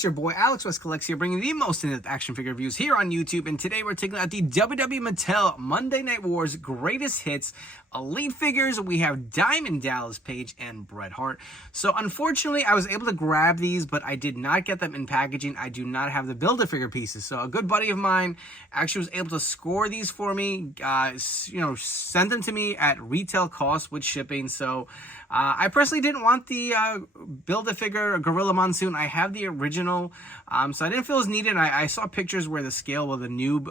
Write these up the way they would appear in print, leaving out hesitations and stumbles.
It's your boy Alex West Collects here, bringing the most in-depth action figure reviews here on YouTube. And today we're taking out the WWE Mattel Monday Night Wars Greatest Hits Elite figures. We have Diamond Dallas Page and Bret Hart. So unfortunately, I was able to grab these, but I did not get them in packaging. I do not have the Build-A-Figure pieces. So a good buddy of mine actually was able to score these for me, send them to me at retail cost with shipping. So I personally didn't want the Build-A-Figure Gorilla Monsoon. I have the original, so I didn't feel as needed. I saw pictures where the scale of the new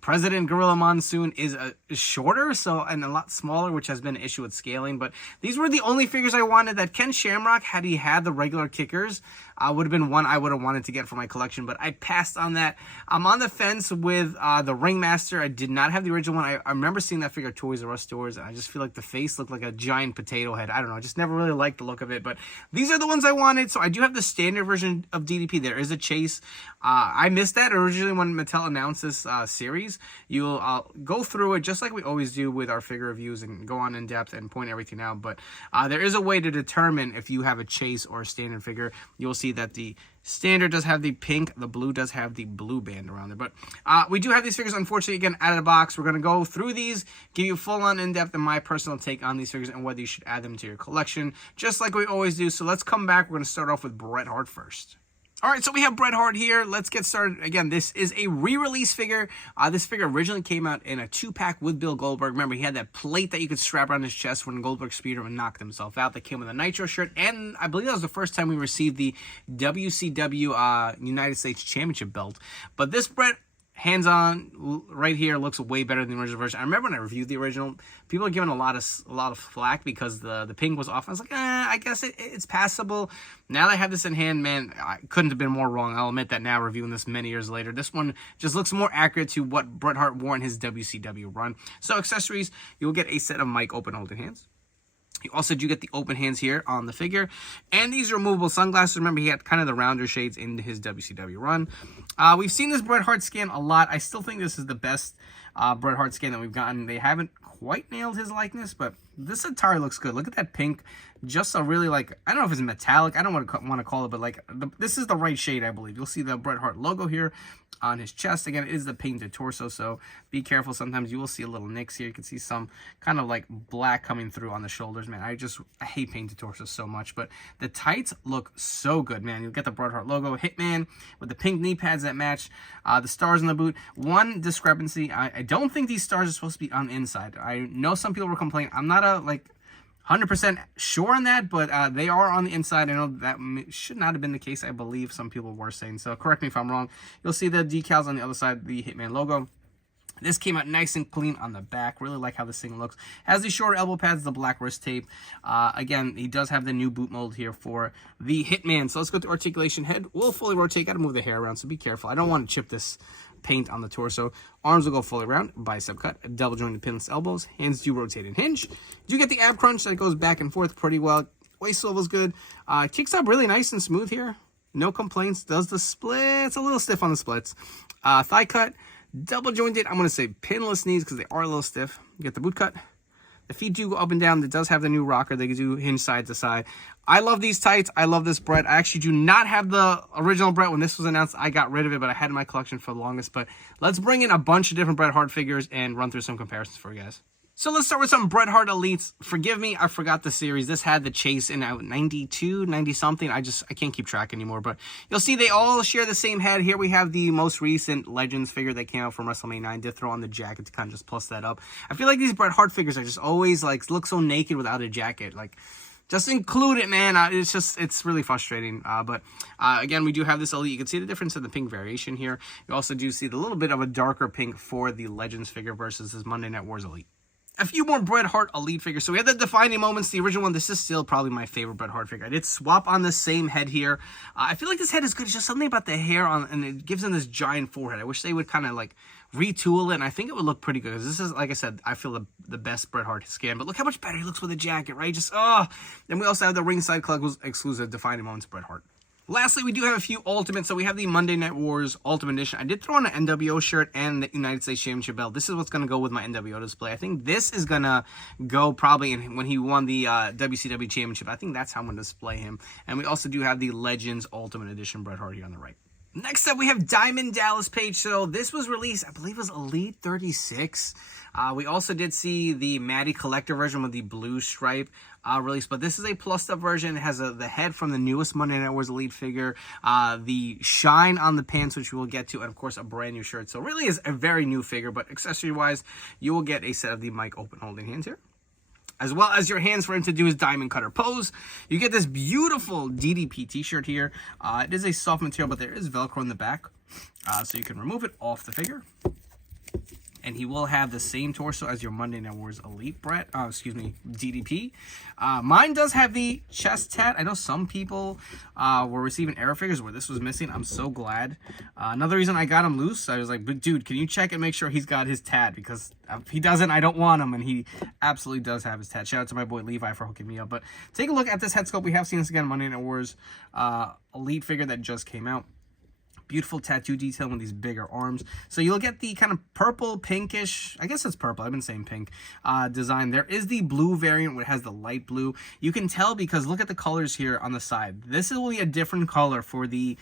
President Gorilla Monsoon is shorter, so and a lot smaller, which has been an issue with scaling. But these were the only figures I wanted. That Ken Shamrock, had he had the regular kickers, would have been one I would have wanted to get for my collection, but I passed on that. I'm on the fence with the Ringmaster. I did not have the original one. I remember seeing that figure at Toys R Us stores, and I just feel like the face looked like a giant potato head. I don't know. I just never really liked the look of it, but these are the ones I wanted. So I do have the standard version of DDP. There is a chase. I missed that originally when Mattel announced this series. You'll go through it just like we always do with our figure reviews and go on in depth and point everything out. But there is a way to determine if you have a chase or a standard figure. You'll see that the standard does have the pink, the blue does have the blue band around there. But we do have these figures, unfortunately, again, out of the box. We're going to go through these, give you full-on in-depth and my personal take on these figures and whether you should add them to your collection, just like we always do. So let's come back. We're going to start off with Bret Hart first. All right, so we have Bret Hart here. Let's get started. Again, this is a re-release figure. This figure originally came out in a 2-pack with Bill Goldberg. Remember, he had that plate that you could strap around his chest when Goldberg speared him and knocked himself out. That came with a Nitro shirt, and I believe that was the first time we received the WCW United States Championship belt. But this Bret, hands-on right here, looks way better than the original version. I remember when I reviewed the original, people were giving a lot of flack because the pink was off. I was like, I guess it's passable. Now that I have this in hand, man, I couldn't have been more wrong. I'll admit that now, reviewing this many years later. This one just looks more accurate to what Bret Hart wore in his WCW run. So accessories, you'll get a set of mic open holding hands. You also do get the open hands here on the figure. And these removable sunglasses. Remember, he had kind of the rounder shades in his WCW run. We've seen this Bret Hart scan a lot. I still think this is the best Bret Hart scan that we've gotten. They haven't quite nailed his likeness, but this attire looks good. Look at that pink. Just a really, like, I don't know if it's metallic. I don't want to call it, but like this is the right shade, I believe. You'll see the Bret Hart logo here on his chest. Again, it is the painted torso, so be careful. Sometimes you will see a little nicks here. You can see some kind of like black coming through on the shoulders, man. I hate painted torsos so much, but the tights look so good, man. You'll get the Bret Hart logo, Hitman, with the pink knee pads that match the stars on the boot. One discrepancy, I don't think these stars are supposed to be on the inside. I know some people were complaining. I'm not 100% sure on that, but they are on the inside. I know that should not have been the case. I believe some people were saying, so correct me if I'm wrong. You'll see the decals on the other side, the Hitman logo. This came out nice and clean on the back. Really like how this thing looks. Has the shorter elbow pads, the black wrist tape. Again, he does have the new boot mold here for the Hitman. So let's go to articulation. Head will fully rotate. Got to move the hair around, so be careful. I don't want to chip this paint on the torso. Arms will go fully around, bicep cut, double jointed pinless elbows. Hands do rotate and hinge. You get the ab crunch that goes back and forth pretty well. Waist swivel's good. Kicks up really nice and smooth here. No complaints. Does the splits. A little stiff on the splits. Thigh cut. Double jointed, I'm going to say pinless knees because they are a little stiff. You get the boot cut. The feet do go up and down. It does have the new rocker. They do hinge side to side. I love these tights. I love this Bret. I actually do not have the original Bret. When this was announced, I got rid of it, but I had it in my collection for the longest. But let's bring in a bunch of different Bret Hart figures and run through some comparisons for you guys. So let's start with some Bret Hart Elites. Forgive me, I forgot the series. This had the chase in 92, 90-something. I can't keep track anymore. But you'll see they all share the same head. Here we have the most recent Legends figure that came out from WrestleMania 9. Did throw on the jacket to kind of just plus that up. I feel like these Bret Hart figures are just always, like, look so naked without a jacket. Like, just include it, man. It's really frustrating. But again, we do have this Elite. You can see the difference in the pink variation here. You also do see the little bit of a darker pink for the Legends figure versus this Monday Night Wars Elite. A few more Bret Hart Elite figures. So we had the defining moments. The original one, this is still probably my favorite Bret Hart figure. I did swap on the same head here. I feel like this head is good. It's just something about the hair on, and it gives him this giant forehead. I wish they would kind of like retool it, and I think it would look pretty good. Because this is, like I said, I feel the best Bret Hart scan. But look how much better he looks with a jacket, right? Just, oh. Then we also have the Ringside Club exclusive defining moments Bret Hart. Lastly, we do have a few Ultimates. So we have the Monday Night Wars Ultimate Edition. I did throw in an NWO shirt and the United States Championship belt. This is what's going to go with my NWO display. I think this is going to go probably when he won the WCW Championship. I think that's how I'm going to display him. And we also do have the Legends Ultimate Edition Bret Hart here on the right. Next up, we have Diamond Dallas Page. So this was released, I believe it was Elite 36. We also did see the Matty Collector version with the blue stripe released, but this is a plussed up version. It has the head from the newest Monday Night Wars Elite figure, the shine on the pants, which we will get to, and of course a brand new shirt. So it really is a very new figure, but accessory wise, you will get a set of the mic open holding hands here, as well as your hands for him to do his diamond cutter pose. You get this beautiful DDP t-shirt here. It is a soft material, but there is Velcro in the back, so you can remove it off the figure. And he will have the same torso as your Monday Night Wars Elite Bret, DDP. Mine does have the chest tat. I know some people were receiving error figures where this was missing. I'm so glad. Another reason I got him loose, I was like, but dude, can you check and make sure he's got his tat? Because if he doesn't, I don't want him. And he absolutely does have his tat. Shout out to my boy Levi for hooking me up. But take a look at this head sculpt. We have seen this again, Monday Night Wars Elite figure that just came out. Beautiful tattoo detail with these bigger arms. So you'll get the kind of purple, pinkish, I guess it's purple, I've been saying pink, design. There is the blue variant which has the light blue. You can tell because look at the colors here on the side. This will be a different color for the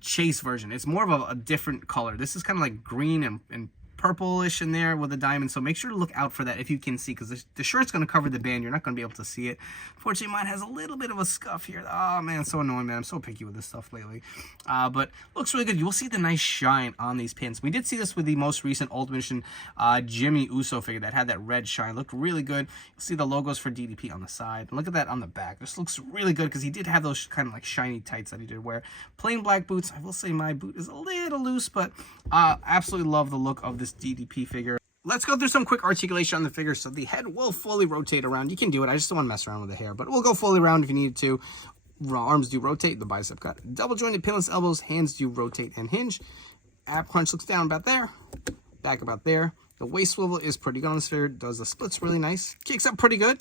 Chase version. It's more of a different color. This is kind of like green and purplish in there with a diamond, so make sure to look out for that if you can see, because the shirt's going to cover the band. You're not going to be able to see it. Unfortunately, mine has a little bit of a scuff here. Oh man, it's so annoying, man. I'm so picky with this stuff lately, but looks really good. You will see the nice shine on these pins. We did see this with the most recent Ultimate Edition Jimmy Uso figure that had that red shine. Looked really good. You'll see the logos for DDP on the side, and look at that on the back. This looks really good because he did have those kind of like shiny tights that he did wear. Plain black boots. I will say my boot is a little loose, but absolutely love the look of this DDP figure. Let's go through some quick articulation on the figure. So the head will fully rotate around. You can do it. I just don't want to mess around with the hair, but it will go fully around if you need to. Arms do rotate, the bicep cut. Double jointed pinless elbows, hands do rotate and hinge. Ab crunch looks down about there, back about there. The waist swivel is pretty good on this figure. Does the splits really nice. Kicks up pretty good.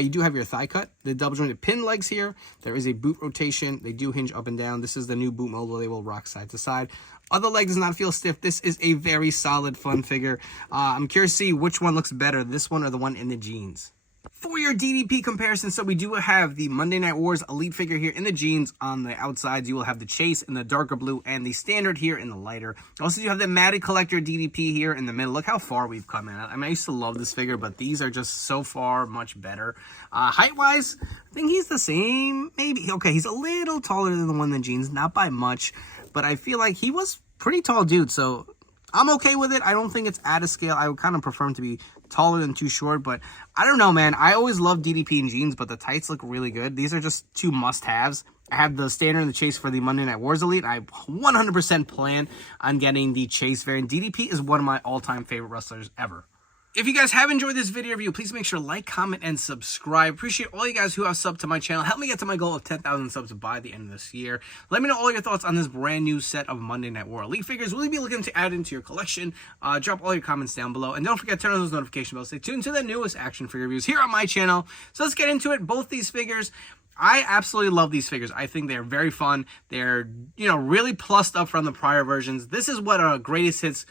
You do have your thigh cut, the double jointed pin legs here. There is a boot rotation. They do hinge up and down. This is the new boot mode where they will rock side to side. Other leg does not feel stiff. This is a very solid, fun figure. I'm curious to see which one looks better, this one or the one in the jeans. For your DDP comparison, so we do have the Monday Night Wars Elite figure here in the jeans. On the outsides, you will have the Chase in the darker blue and the standard here in the lighter. Also, you have the Matty Collector DDP here in the middle. Look how far we've come in. I mean, I used to love this figure, but these are just so far much better. Height-wise, I think he's the same. Maybe. Okay, he's a little taller than the one in the jeans, not by much, but I feel like he was pretty tall dude, so I'm okay with it. I don't think it's out of scale. I would kind of prefer him to be taller than too short, but I don't know, man. I always love DDP in jeans, but the tights look really good. These are just two must-haves. I have the standard and the Chase for the Monday Night Wars Elite. I 100% plan on getting the Chase variant. DDP is one of my all-time favorite wrestlers ever. If you guys have enjoyed this video review, please make sure to like, comment, and subscribe. Appreciate all you guys who have subbed to my channel. Help me get to my goal of 10,000 subs by the end of this year. Let me know all your thoughts on this brand new set of Monday Night War Elite figures. Will you be looking to add into your collection? Drop all your comments down below. And don't forget to turn on those notification bells. Stay tuned to the newest action figure reviews here on my channel. So let's get into it. Both these figures, I absolutely love these figures. I think they're very fun. They're, really plussed up from the prior versions. This is what a greatest hits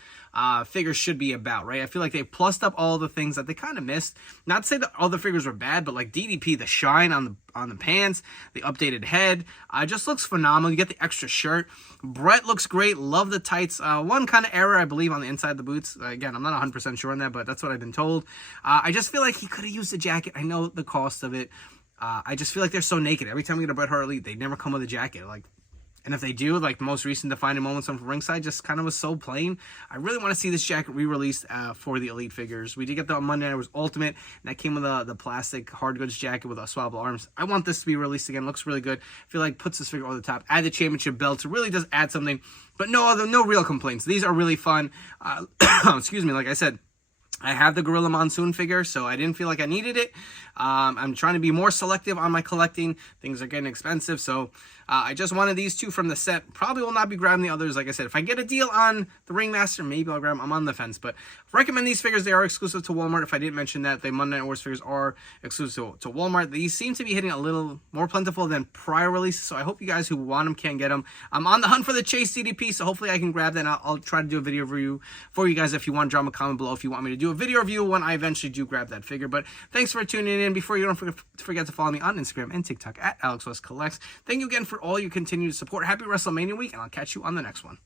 figures should be about, right? I feel like they plussed up all the things that they kind of missed. Not to say that all the figures were bad, but like DDP, the shine on the pants, the updated head, just looks phenomenal. You get the extra shirt. Bret looks great. Love the tights. One kind of error, I believe, on the inside of the boots. Again, I'm not 100% sure on that, but that's what I've been told. I just feel like he could have used the jacket. I know the cost of it. I just feel like they're so naked. Every time we get a Bret Hart Elite, they never come with a jacket. And if they do, like the most recent defining moments from ringside just kind of was so plain. I really want to see this jacket re-released for the Elite figures. We did get the Monday Night Wars Ultimate, and that came with the plastic hard goods jacket with swappable arms. I want this to be released again. Looks really good. I feel like puts this figure over the top. Add the championship belts. It really does add something, but no real complaints. These are really fun. Excuse me, like I said, I have the Gorilla Monsoon figure, so I didn't feel like I needed it. I'm trying to be more selective on my collecting. Things are getting expensive, so I just wanted these two from the set. Probably will not be grabbing the others. Like I said, if I get a deal on the Ringmaster, maybe I'll grab them. I'm on the fence, but recommend these figures. They are exclusive to Walmart. If I didn't mention that, the Monday Night Wars figures are exclusive to Walmart. These seem to be hitting a little more plentiful than prior releases, so I hope you guys who want them can get them. I'm on the hunt for the Chase DDP, so hopefully I can grab that, and I'll try to do a video review for you guys. If you want, drop a comment below if you want me to do a video review when I eventually do grab that figure. But thanks for tuning in. Before you, don't forget to follow me on Instagram and TikTok at AlexWestCollects. Thank you again for all your continued support. Happy WrestleMania week, and I'll catch you on the next one.